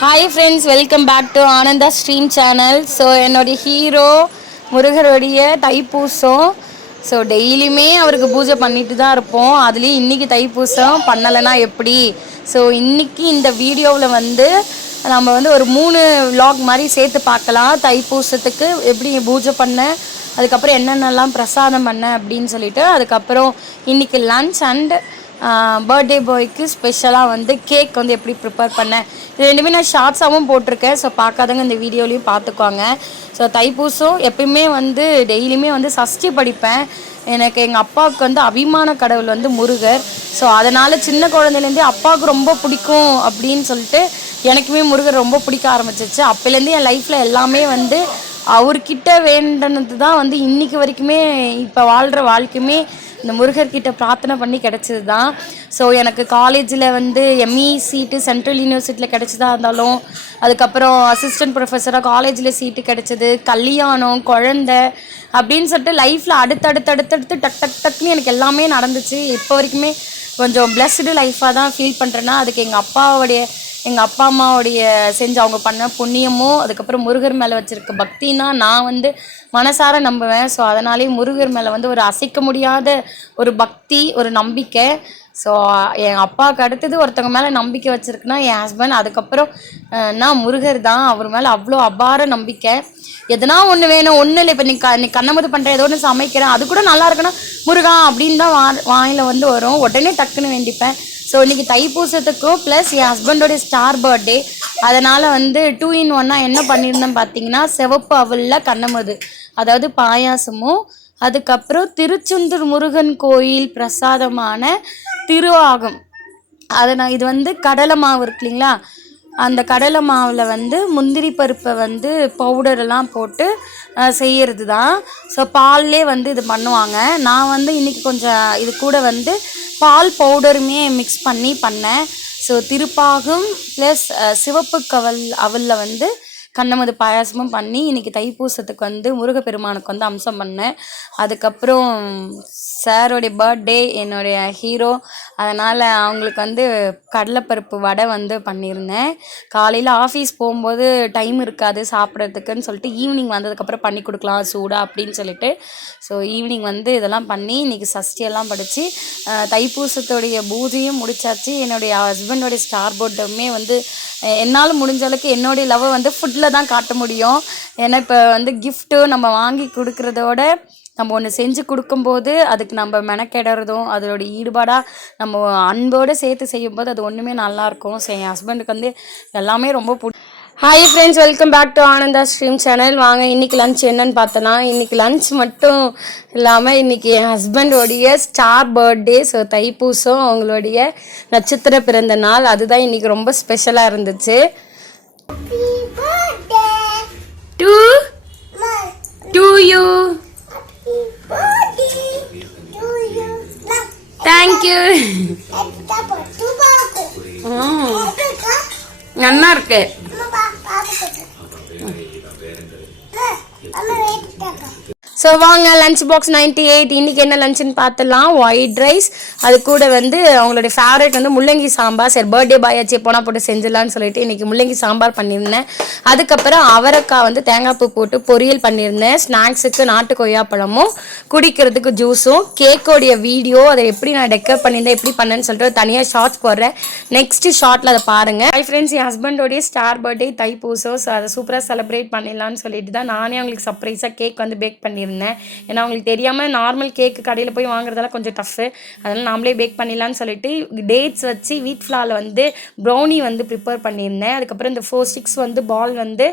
Hi friends, welcome back to Ananda stream channel. So என்னுடைய hero முருகருடைய Thaipusam. So டெய்லியுமே அவருக்கு பூஜை பண்ணிட்டு தான் இருப்போம். அதுலேயும் இன்றைக்கி தைப்பூசம் பண்ணலைன்னா எப்படி? ஸோ இன்றைக்கி இந்த வீடியோவில் வந்து நம்ம வந்து ஒரு 3 vlog மாதிரி சேர்த்து பார்க்கலாம். தைப்பூசத்துக்கு எப்படி பூஜை பண்ண, அதுக்கப்புறம் என்னென்னலாம் பிரசாதம் பண்ண அப்படின்னு சொல்லிட்டு, அதுக்கப்புறம் இன்றைக்கி லன்ச் அண்ட் பர்த்டே பாய்க்கு ஸ்பெஷலாக வந்து கேக் வந்து எப்படி ப்ரிப்பேர் பண்ணேன். இது ரெண்டுமே நான் ஷார்ட்ஸாகவும் போட்டிருக்கேன். ஸோ பார்க்காதவங்க இந்த வீடியோலையும் பார்த்துக்குவாங்க. ஸோ தைப்பூசம் எப்பயுமே வந்து டெய்லியுமே வந்து சஷ்டி படிப்பேன். எனக்கு எங்கள் அப்பாவுக்கு வந்து அபிமான கடவுள் வந்து முருகர். ஸோ அதனால் சின்ன குழந்தைலேருந்தே அப்பாவுக்கு ரொம்ப பிடிக்கும் அப்படின்னு சொல்லிட்டு எனக்குமே முருகர் ரொம்ப பிடிக்க ஆரம்பிச்சிச்சு. அப்போலேருந்து என் லைஃப்பில் எல்லாமே வந்து அவர்கிட்ட வேண்டனது தான் வந்து இன்றைக்கி வரைக்குமே இப்போ வாழ்கிற வாழ்க்கையுமே இந்த முருகர்கிட்ட பிரார்த்தனை பண்ணி கிடச்சிது தான். ஸோ எனக்கு காலேஜில் வந்து எம்இ சீட்டு சென்ட்ரல் யூனிவர்சிட்டியில் கிடச்சதா இருந்தாலும், அதுக்கப்புறம் அசிஸ்டன்ட் ப்ரொஃபஸராக காலேஜில் சீட்டு கிடச்சிது, கல்யாணம், குழந்தை அப்படின்னு சொல்லிட்டு லைஃப்பில் அடுத்தடுத்து டக் டக் டக்குன்னு எனக்கு எல்லாமே நடந்துச்சு. இப்போ வரைக்குமே கொஞ்சம் பிளஸ்டு லைஃப்பாக தான் ஃபீல் பண்ணுறேன்னா அதுக்கு எங்கள் அப்பா அம்மாவுடைய செஞ்சு அவங்க பண்ண புண்ணியமும், அதுக்கப்புறம் முருகர் மேலே வச்சுருக்க பக்தின்னா நான் வந்து மனசார நம்புவேன். ஸோ அதனாலே முருகர் மேலே வந்து ஒரு அசைக்க முடியாத ஒரு பக்தி, ஒரு நம்பிக்கை. ஸோ என் அப்பாவுக்கு அடுத்தது ஒருத்தவங்க மேலே நம்பிக்கை வச்சுருக்குன்னா என் ஹஸ்பண்ட், அதுக்கப்புறம் நான் முருகர் தான். அவர் மேலே அவ்வளோ அபார நம்பிக்கை. எதனா ஒன்று வேணும், ஒன்றும் இல்லை. இப்போ நீ கண்ணமுது பண்ணுற ஏதோ ஒன்று சமைக்கிறேன், அது கூட நல்லா இருக்குன்னா முருகா அப்படின்னு தான் வாயில் வந்து வரும். உடனே டக்குன்னு வேண்டிப்பேன். ஸோ இன்றைக்கி தைப்பூசத்துக்கும் ப்ளஸ் என் ஹஸ்பண்டோடைய ஸ்டார் பர்த்டே, அதனால் வந்து 2 in 1 என்ன பண்ணியிருந்தேன் பார்த்தீங்கன்னா, சிவப்பு அவலில் கண்ணமுது, அதாவது பாயாசமும், அதுக்கப்புறம் திருச்செந்தூர் முருகன் கோயில் பிரசாதமான திருவாகம். இது வந்து கடலை மாவு இருக்கு இல்லைங்களா, அந்த கடலை மாவில் வந்து முந்திரி பருப்பை வந்து பவுடரெல்லாம் போட்டு செய்கிறது தான். ஸோ பால்லே வந்து இது பண்ணுவாங்க. நான் வந்து இன்றைக்கி கொஞ்சம் இது கூட வந்து பால் பவுடருமே மிக்ஸ் பண்ணி பண்ணேன். ஸோ திருப்பாகும் ப்ளஸ் சிவப்பு அவலில் வந்து கண்ணமது பாயாசமும் பண்ணி இன்றைக்கி தைப்பூசத்துக்கு வந்து முருகப்பெருமானுக்கு வந்து அம்சம் பண்ணேன். அதுக்கப்புறம் சாரோடைய பர்த்டே, என்னுடைய ஹீரோ, அதனால் அவங்களுக்கு வந்து கடலைப்பருப்பு வடை வந்து பண்ணியிருந்தேன். காலையில் ஆஃபீஸ் போகும்போது டைம் இருக்காது சாப்பிட்றதுக்குன்னு சொல்லிட்டு ஈவினிங் வந்ததுக்கப்புறம் பண்ணி கொடுக்கலாம் சூடாக அப்படின்னு சொல்லிட்டு, ஸோ ஈவினிங் வந்து இதெல்லாம் பண்ணி இன்றைக்கி சஷ்டியெல்லாம் படித்து தைப்பூசத்துடைய பூஜையும் முடிச்சாச்சு. என்னுடைய ஹஸ்பண்டோடைய ஸ்டார் போர்டுமே வந்து என்னால் முடிஞ்ச அளவுக்கு என்னுடைய லவ்வை வந்து ஃபுட்டில் தான் காட்ட முடியும். ஏன்னா இப்போ வந்து கிஃப்ட்டு நம்ம வாங்கி கொடுக்குறதோட நம்ம ஒன்று செஞ்சு கொடுக்கும்போது அதுக்கு நம்ம மெனக்கெடுறதும் அதோட ஈடுபாடாக நம்ம அன்போடு சேர்த்து செய்யும்போது அது ஒன்றுமே நல்லாயிருக்கும். ஸோ என் ஹஸ்பண்டுக்கு வந்து எல்லாமே ரொம்ப hi friends, welcome back to Ananda stream channel. வாங்க இன்றைக்கி லன்ச் என்னன்னு பார்த்தோன்னா, இன்றைக்கி லன்ச் மட்டும் இல்லாமல் இன்றைக்கி என் ஹஸ்பண்டோடைய ஸ்டார் பர்த்டே. ஸோ தைப்பூசம், அவங்களுடைய நட்சத்திர பிறந்த நாள். அதுதான் இன்றைக்கி ரொம்ப ஸ்பெஷலாக இருந்துச்சு. To you, thank you. நல்லா இருக்கு. ஸோ வாங்க லன்ச் பாக்ஸ் 98 இன்றைக்கி என்ன லஞ்சுன்னு பார்த்துலாம். ஒயிட் ரைஸ், அது கூட வந்து அவங்களுடைய ஃபேவரட் வந்து முள்ளங்கி சாம்பார். சரி பர்த்டே பாயாச்சு போனால் போட்டு செஞ்சிடலான்னு சொல்லிட்டு இன்றைக்கி முள்ளங்கி சாம்பார் பண்ணியிருந்தேன். அதுக்கப்புறம் அவரைக்காய் வந்து தேங்காய் பூ போட்டு பொரியல் பண்ணியிருந்தேன். ஸ்நாக்ஸுக்கு நாட்டு கொய்யாப்பழமும், குடிக்கிறதுக்கு ஜூஸும். கேக்கோடைய வீடியோ அதை எப்படி நான் டெக்கர் பண்ணியிருந்தேன், எப்படி பண்ணேன்னு சொல்லிட்டு தனியாக ஷார்ட்ஸ் போடுறேன். நெக்ஸ்ட் ஷார்ட்டில் அதை பாருங்கள். ஹை ஃப்ரெண்ட்ஸ், என் ஹஸ்பண்டோடைய ஸ்டார் பர்த்டே தைப்பூசம். ஸோ அதை சூப்பராக செலிப்ரேட் பண்ணிடலான்னு சொல்லிட்டு தான் நானே அவங்களுக்கு சர்ப்ரைஸாக கேக் வந்து பேக் பண்ணியிருந்தேன். ஏன்னா அவங்களுக்கு தெரியாமல் நார்மல் கேக்கு கடையில் போய் வாங்குறதெல்லாம் கொஞ்சம் டஃப்பு, அதனால் நாமளே பேக் பண்ணிடலான்னு சொல்லிட்டு டேட்ஸ் வச்சு வீட் ஃப்ளாரில் வந்து ப்ரௌனி வந்து ப்ரிப்பேர் பண்ணியிருந்தேன். அதுக்கப்புறம் இந்த 4 sticks வந்து பால் வந்து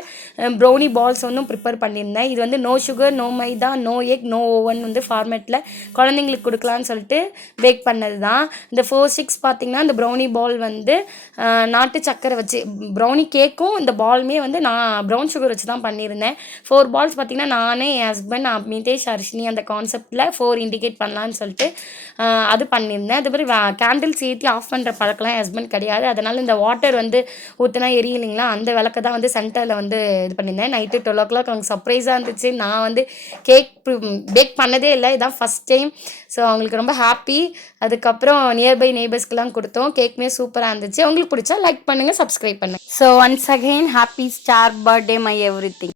ப்ரௌனி பால்ஸ் வந்து ப்ரிப்பேர் பண்ணியிருந்தேன். இது வந்து நோ சுகர், நோ மைதா, நோ எக், நோ ஓவன் வந்து ஃபார்மேட்டில் குழந்தைங்களுக்கு கொடுக்கலான்னு சொல்லிட்டு பேக் பண்ணது தான். இந்த 4 sticks பார்த்திங்கன்னா இந்த ப்ரௌனி பால் வந்து நாட்டு சக்கரை வச்சு, ப்ரௌனி கேக்கும் இந்த பாலுமே வந்து நான் ப்ரௌன் சுகர் வச்சு தான் பண்ணியிருந்தேன். 4 balls பார்த்திங்கன்னா நானே, என் ஹஸ்பண்ட், மிதேஷ் ஹர்ஷினி அந்த கான்செப்டில் 4 இண்டிகேட் பண்ணலான்னு சொல்லிட்டு அது பண்ணியிருந்தேன். அது மாதிரி கேண்டில்ஸ் ஏற்றி ஆஃப் பண்ணுற பழக்கம்லாம் என் ஹஸ்பண்ட் கிடையாது. அதனால் இந்த வாட்டர் வந்து ஊற்றினா எரியும் இல்லைங்களா, அந்த விளக்க தான் வந்து சென்டரில் வந்து இது பண்ணியிருந்தேன். நைட்டு 12 அவங்க சர்ப்ரைஸாக இருந்துச்சு. நான் வந்து கேக் பேக் பண்ணதே இல்லை, இதான் ஃபஸ்ட் டைம். ஸோ அவங்களுக்கு ரொம்ப ஹாப்பி. அதுக்கப்புறம் நியர்பை நெய்பர்ஸ்க்கெலாம் கொடுத்தோம். கேக்குமே சூப்பராக இருந்துச்சு. உங்களுக்கு பிடிச்சா லைக் பண்ணுங்கள், சப்ஸ்கிரைப் பண்ணுங்கள். So once again happy star birthday my every thing.